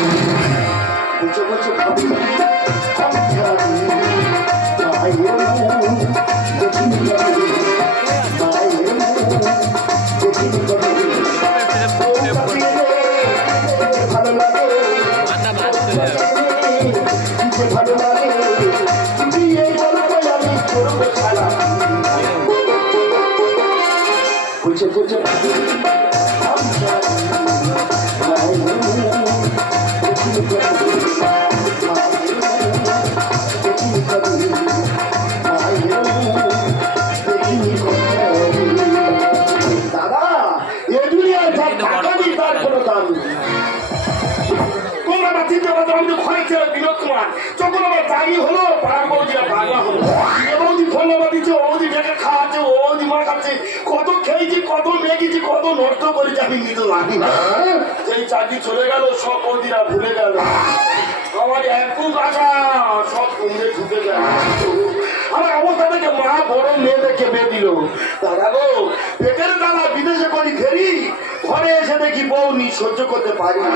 বুঝে বুঝে ভাবি আমি ছাড়া মায়ের দেখিনি কবে মায়ের দেখিনি কবে ভালো লাগে ভালো লাগে বিয়ে বলবো আমি করবো ছাড়া বুঝে বুঝে ভাবি আমি ছাড়া মায়ের দেখিনি কবে যখন আমার দাঁড়ি হলো পাড়ার বৌদিরা ভাগা হলো বৌদি ধন্যবাদ দিচ্ছে বৌদি ডেকে খাওয়াচ্ছে বৌদি মা খাচ্ছে কত খেয়েছি কত মেগেছি কত নষ্ট করেছি আমি নিজে জানি না সেই চাকরি চলে গেল সব বৌদিরা ভুলে গেল আমার একটু গাছা সব কুমড়ে ঢুকে গেল আমার অবস্থা থেকে মা বড় মেয়ে দেখে বেয়ে দিল দাদা গো পেটের দাদা বিদেশে করি ফেরি ঘরে এসে দেখি বউ নি সহ্য করতে পারি না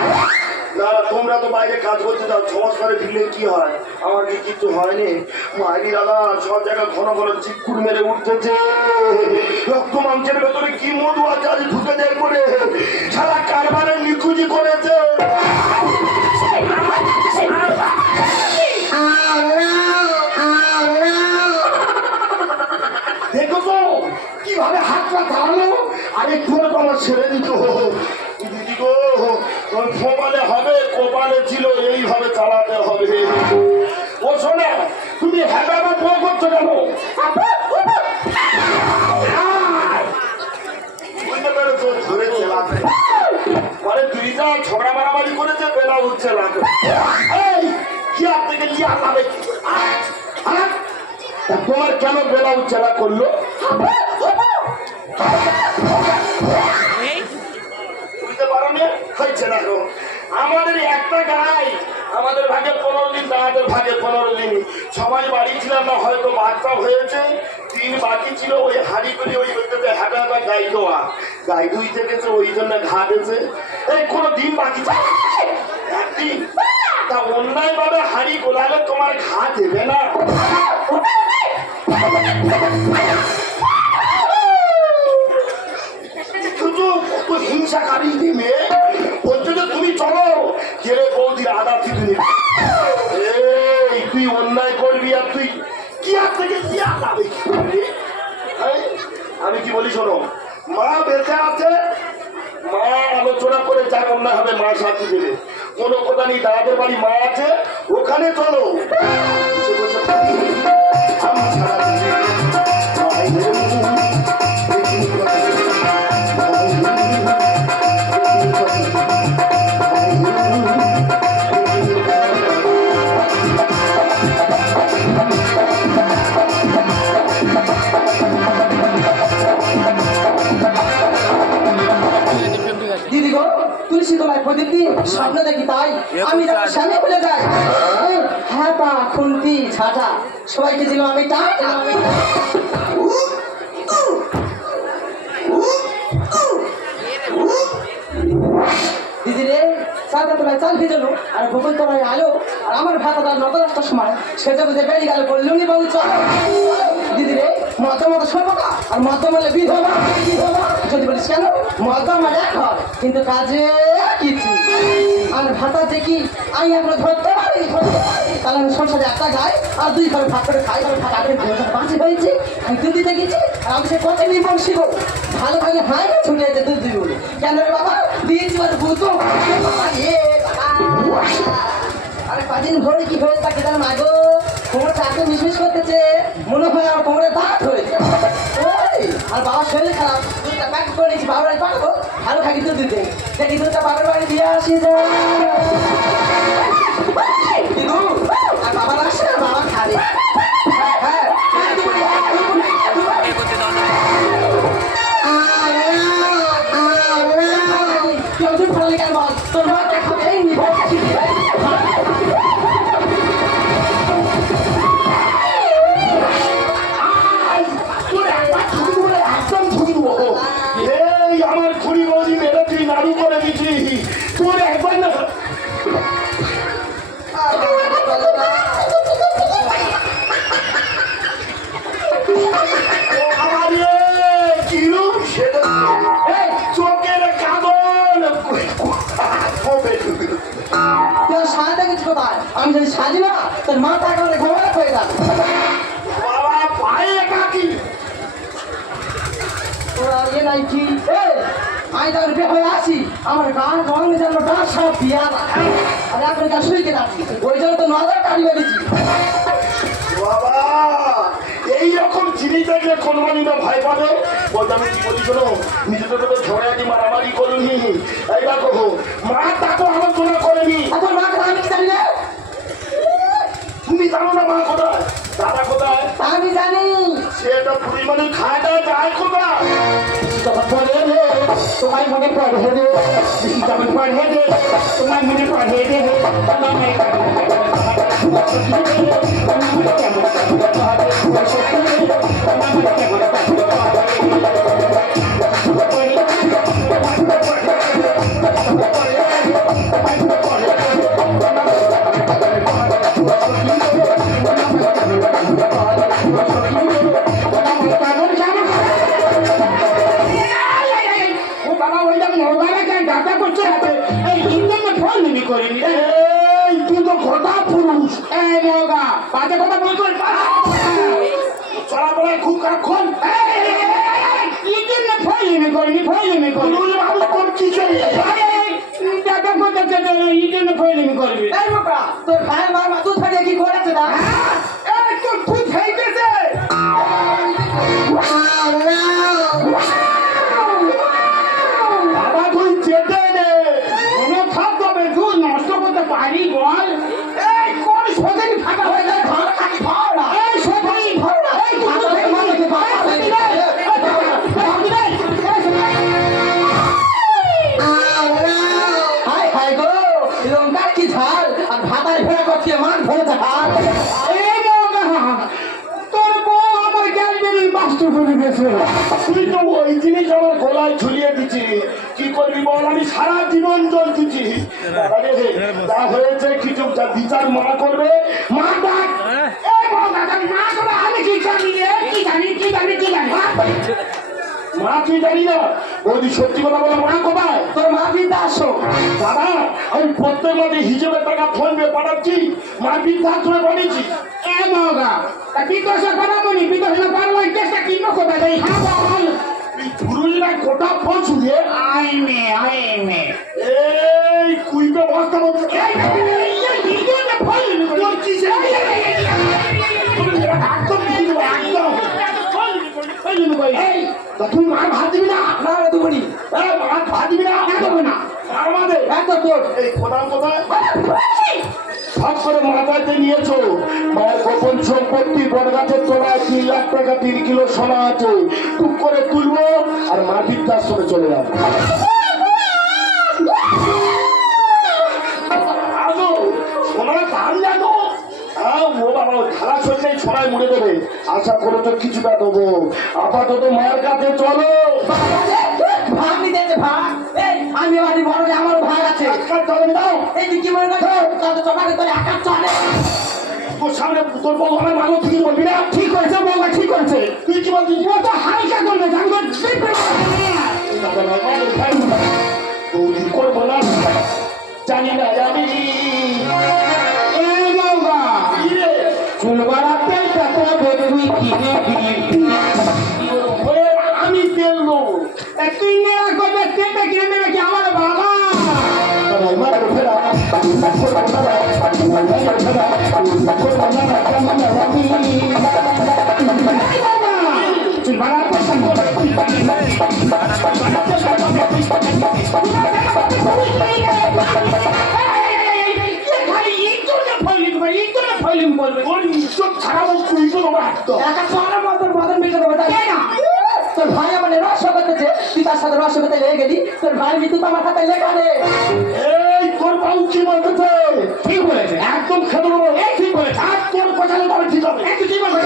তোমরা তো বাইরে কাজ করতে যাও 6 মাস পরে ফিরলে কি হয় আমার কি কিছু হয়নি মায়েরই দাদা সব জায়গায় ঘন ঘন চিকুর মেরে উঠতেছে রক্ত মাংসের ভেতরে কি মধু আছে আজ ঢুকে যায় করে সারা কারবারের নিখুঁজি করেছে দেখো তো কিভাবে হাতটা দাঁড়ালো আরেকটু তো আমার ছেড়ে দিত দিদি গো কপালে হবে কপালে ছিল এইভাবে চালাতে হবে ও শোনে তুমি হ্যাঁ আমার বউ করছো কেন বুঝতে পেরেছো ধরে চালাতে পরে দুইটা ঝগড়া মারামারি করেছে বেলা উঠছে লাগে এই কি আপনাকে নিয়ে আলাবে তোমার কেন বেলা উচ্চারা করলো বুঝতে পারো না হয়েছে না আমাদের একটা গাই আমাদের ভাগে 15 দিন তাদের ভাগে 15 দিন সবাই বাড়ি ছিলাম না হয়তো বাচ্চা হয়েছে 3 বাকি ছিল ওই হাড়ি করে ওই হইতে হাঁটা হাঁটা গাই দেওয়া গাই ধুইতে গেছে ওই জন্য ঘা গেছে এই কোনো দিন বাকি একদিন তা অন্যায় ভাবে হাড়ি গোলালে তোমার ঘা দেবে না হিংসাকারী মেয়ে বলছো যে তুমি চলো গেলে বৌদির আদা থেকে এই তুই অন্যায় করবি আর তুই কি আর থেকে কি আদাবে আমি কি বলি শোনো মা বেঁচে আছে মা আলোচনা করে যা অন্যায় হবে মা সাথে দেবে কোনো কথা নেই দাদাদের বাড়ি মা আছে ওখানে চলো আমি ছাড়া দিদি গো তুলসী তোমায় প্রদীপ দিয়ে স্বপ্ন দেখি তাই আমি যখন স্বামী বলে যাই হ্যাঁ পা খুন্তি ঝাঁটা সবাইকে দিল আমি দিদি রে চালটা তোমায় চাল ভিজলো আর গোকুল তোমায় আলো আর আমার ভাত আর 9-10টার সময় সেটা বুঝে বেরিয়ে গেল বললুম নি বাবু চল দিদি রে মতো মতো সর্বকা আর মতো বলে বিধবা যদি বলিস কেন মতো আমার এক হয় কিন্তু কাজে কিছু আর ভাতা দেখি আমি এখনো ধরতে পারি তাহলে আমি সংসারে একটা গাই আর 2 ঘরে ভাত করে খাই ঘরে ভাত আগে 2 হয়েছে আমি দুধ দিতে গেছি আর আমি সে কত নির্মম শিব ভালো ভালো হাই ছুটে যেতে দুধ দিব কেন রে বাবা দিয়েছি আর বুঝতো আরে 5 দিন ধরে কি হয়েছে তাকে জানো মাগো কোমর চাকে মিশমিশ করতেছে মনে হয় আমার কোমরে দাঁত হয়েছে আর বাবার শরীর খারাপ দুধটা প্যাক করে নিয়েছি বাবার বাড়ি পাঠাবো ভালো খাকি দুধ দিতে দেখি দুধটা বাবার বাড়ি দিয়ে আসি কিন্তু আর বাবার আসে আর বাবা খাবে হ্যাঁ কেউ ভালো কেন বল তোর মা খাবে আমার খুঁড়ি বৌদি মেরে তুই নাড়ু করে দিচ্ছি তোর একবার না তুই আর সাজা দেখেছি কোথায়? আমি যদি সাজি না তোর মাথা একেবারে গোড়া হয়ে যাবে। বাবা পায়ে কাকি তোরা এ নাই কি আমি তখন বিয়ে হয়ে আসি আমার গান রং যেন ডাক সব বিয়া আর এখন যা শুইতে থাকি ওই জন্য তো নজর কাটি বেরিয়েছি। বাবা এইরকম জিনিস দেখলে কোন মানুষটা ভয় পাবে বলতে আমি কি বলি শোনো নিজেদের তো ঝগড়াঝাটি মারামারি করুনি এই দেখো মা তাকে আলোচনা করেনি এখন মা কথা আমি কি জানি না? তুমি জানো না মা কোথায় দাদা কোথায় আমি জানি সেটা পরিমাণে খায় না যায় কোথায় তোমার পরে রে তোমার মনে পড়ে রে তোমার পড়ে রে তোমার মনে পড়ে রে তোমার মনে এই তুই তো ঘটা পুরুষ চলাফেরায় খুব কাক্ষণ এই বাবা তোর ভাই মা মাথু থাকে কি করেছে না বাবা তুই চেটে নে নষ্ট করতে পারি বল এই কোন সোজেনি ফাটা হয়ে যায় ভাড়া খালি ভাড়া এই সোজেনি ভাড়া এই কোন মানুষে ভাড়া খালি হাই হাই গো লঙ্কার কি ঝাল আর ভাতায় ফেরা করছে মান ধরে ঝাল এই বাবা তোর বউ আমার গ্যালবেরি বাস্তু করে গেছে তুই তো ওই জিনিস আমার গলায় ঝুলিয়ে দিচ্ছি কি করবি বল আমি সারা জীবন চলতেছি যা হয়েছে কিছু যা বিচার মা করবে মা ডাক এই বাবা মা করে আমি কি জানি রে কি জানি মা তুই জানি না বৌদি সত্যি কথা বলে মা কোথায় তোর মা বিদ্যা আসো দাদা আমি প্রত্যেক মাসে হিসেবে টাকা ফোন পে পাঠাচ্ছি মা বৃদ্ধাশ্রমে পাঠিয়েছি এ বাবা তা বিকাশ করাবো নি বিকাশ না পারবো এই কেসটা কি না কোথায় যাই হ্যাঁ বল এই পুরুষরা গোটা ফোন শুনিয়ে আইমে এই কুইপে বস্তা বলছে তোর কি সে একদম দিয়ে দেবো, একদম এই, তা তুই মার ভাত দিবি না না রে তুমি মার ভাত দিবি না দেবো না মার আমাদের এত তোর এই কোথাও কোথায় সব করে মাথাতে নিয়েছো মায়ের গোপন সম্পত্তি বটগাছের তলায় 3 লাখ টাকা 3 কিলো সোনা আছে টুক করে তুলবো আর মা বৃদ্ধাশ্রমে চলে যাবো আদো সোনার দাম জানো ও বাবা খারাপ হয়ে সোনায় মুড়ে দেবে আশা করে তো কিছুটা দেবো আপাতত মায়ের কাছে চলো ভাগ নিতে ভাগ এই আমি বাড়ি বড় আমার ভাগ আছে আজকাল চলে দাও এই কি মনে করছো তত তোমাকে তোর একা চলে তোর সামনে তোর বউ আমার মানুষ ঠিক বলবি না ঠিক করেছে বাবা ঠিক করেছে তুই কি বলছিস ও তো হালকা করবে জানবো বৌদি করবো না জানি না জানি এ বাবা চুল বাড়াতে কত বেরবি কিনে আমি তেল নেবো তুই নেওয়া করবে তেলটা কিনে নেবে কি আমার বাবা চুল বাড়াতে একা চলার মতো বদন মিটে দেবো তাই না তোর ভাই আমার রহস্য করতেছে তুই তার সাথে রহস্য করতে লেগে গেলি তোর ভাই মৃত্যু তো আমার হাতে লেখা নেই এই তোর বাবু কি বলতেছে ঠিক বলেছে একদম খেতে দেবো এই ঠিক বলেছে আর তোর কথালে তবে ঠিক হবে এই তুই কি বলবে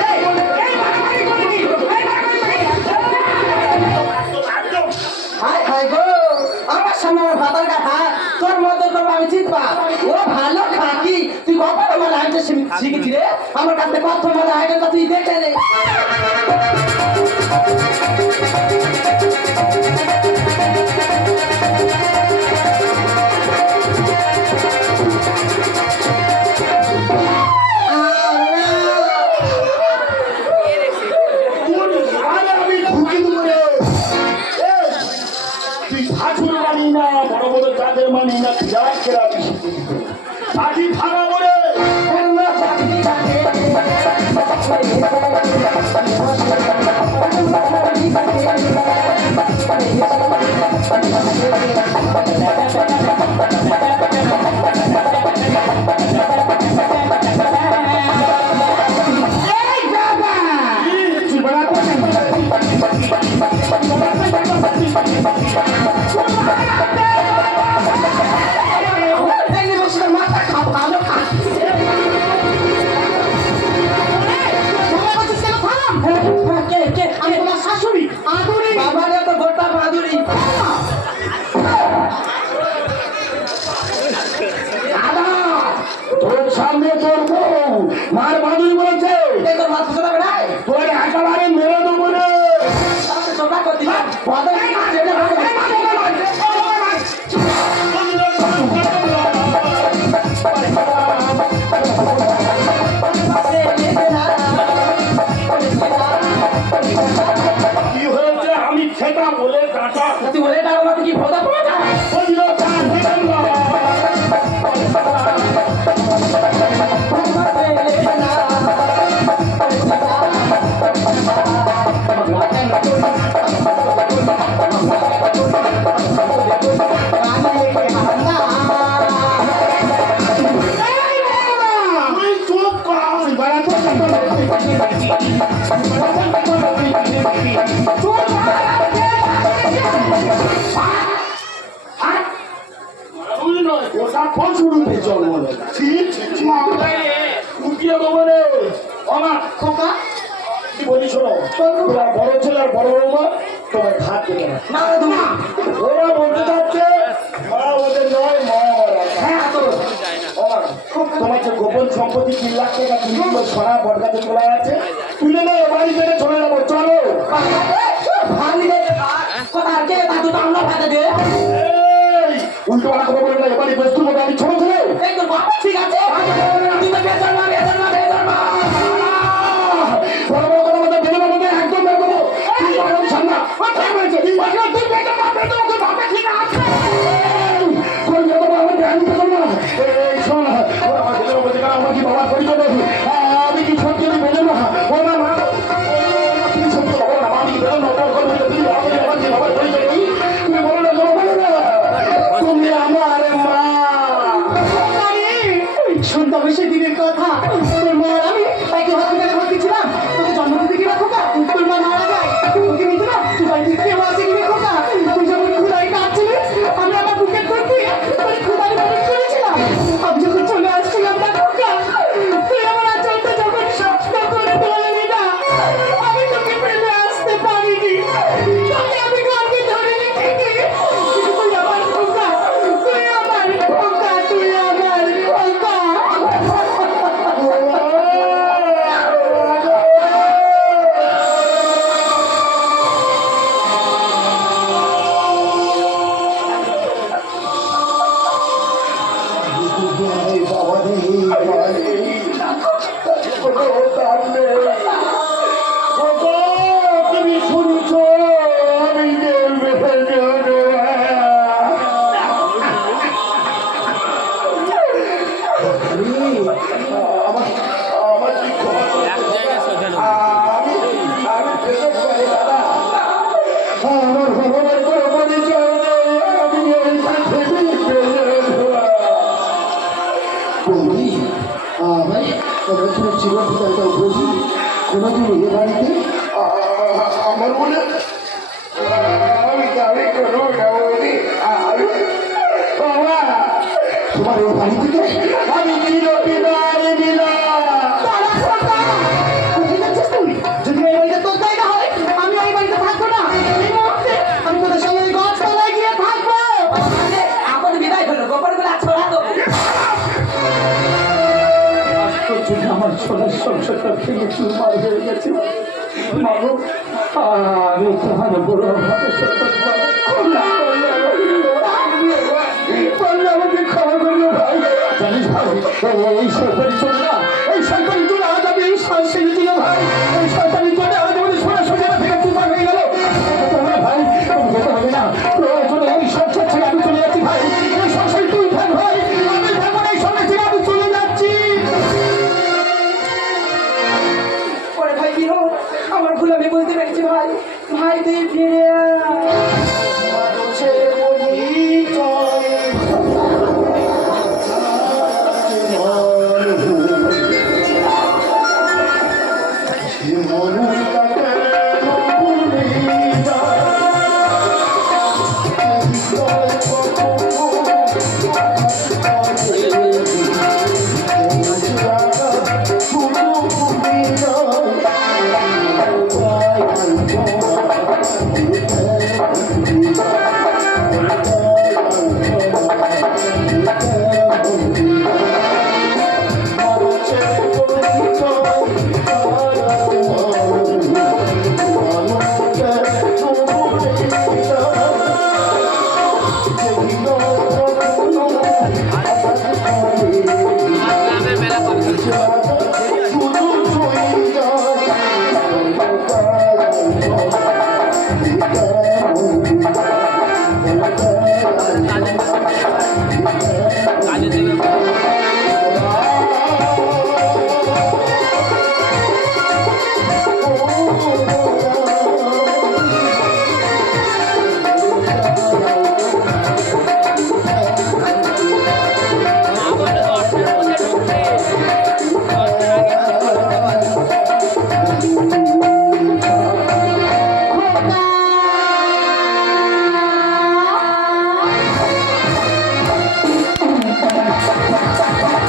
এই মারামারি করবি এই মারামারি করবি একদম হাই হাই গো আমার সামনে আমার ভাতার কাঠা তোর মতো করবো আমি চিনবা ও ভালো খাকি তুই কখন আমার লাইনটা শিখেছি রে আমার কাছে কত মজা হয়ে গেল তুই দেখে নে সামনে তোর বউ মার বাদুই বলেছে এই তোর মাথা চলাবে না তোর একেবারে মেরে দেবো রে। চোখা করে দিলাম কি হয়েছে আমি খেতা বলে কাটা তুই বলে টাকা মাত্র কি ভোদা পড়ে যা বলিল কার দিলাম না। তুই চুপ কর বাড়া তো তুই নয় গোসা ফসুরু জল বলে ঠিক ঠিক উঠিয়ে দেবো রে আমার খোকা কি বলি শোনো তোরা বড় ছেলে আর বড় বৌমা তোমার ভাত দেবে না না রে তুমি ওরা বলতে চাচ্ছে মা ওদের নয় মা ওরা হ্যাঁ তো আমার তোমার যে গোপন সম্পত্তি 3 লাখ টাকা তুমি সোনা বটগাছে তোলা আছে তুলে নেই বাড়ি থেকে চলে যাবো চলো ভাঙি দে কথা আর কে তা তো আমরা ভাতা দে এই, উল্টো পাল্টা কথা বলবে না এবারে বস্তু মতো আমি ছোট ছেলে এই তোর বাবা ঠিক আছে তুই তো বেজার না বড় বড় কথা বলতে বেরোবো বলতে একদম বের করবো তুই আমার সামনা ঠিক হয়েছে তুই বেজার না বের করবো তোর বাবা ঠিক আছে তোর বের করবো আমার ধ্যান পেতো না এই শোন ওরা আমার বেরোবো বলতে আমার কি বাবার পরিচয় দেবে আমি কি সত্যি আমি বেরো না ও না মা তুমি সত্যি বলো না আমি কি বেরো না ওটা করবো তুমি আমার কি বাবার পরিচয় নেই তুমি বলো না তুমি আমার মা শুনতে হবে সেদিনের কথা তোর মা আর আমি তাকে হসপিটালে ভর্তি ছিলাম তোকে জন্ম দিতে গিয়ে খোকা তোর মা মারা যায় তোকে নিতে না তুই বাড়ি থেকে কেউ আসে গিয়ে খোকা তুই যখন খুদাই কাটছিলিস আমি আমার বুকের করতে তোর খুদাই মানুষ করেছিলাম আমি যখন চলে আসছিলাম না খোকা তুই আমার আচরণটা যখন শক্ত করে বললি না আমি তোকে ফেলে আসতে পারিনি তোকে আমি গর্বে ধরে রেখেছি কিন্তু তুই আমার খোকা তুই আমার খোকা তুই আমার খোকা তুমি শুনছো আমি আমার কি খবর আমার ভগবান করে পরিচয় নেই আমি এই বৌদি ভাই তোমার তুমি চিরপিতা বলছি কোনোদিন এ বাড়িতে আমার মনে আমি দাবি করবো না বৌদি বাবা তোমার এই বাড়ি থেকে আমি চিরপিতায় দিলাম যদি এই বাড়িতে তোর জায়গা হয় আমি ওই বাড়িতে থাকবো না এই মুহূর্তে আমি তোদের সঙ্গে ওই গাছতলায় গিয়ে থাকবো আপন বিদায় হলো গোপন গুলো ছড়া দেবো আমার সোনার সংসারটা ভেঙে চুরমার হয়ে গেছে মাগো আমি তোমার বড় আমাকে ক্ষমা করবে ভাই জানিস ভাই এই সরকারি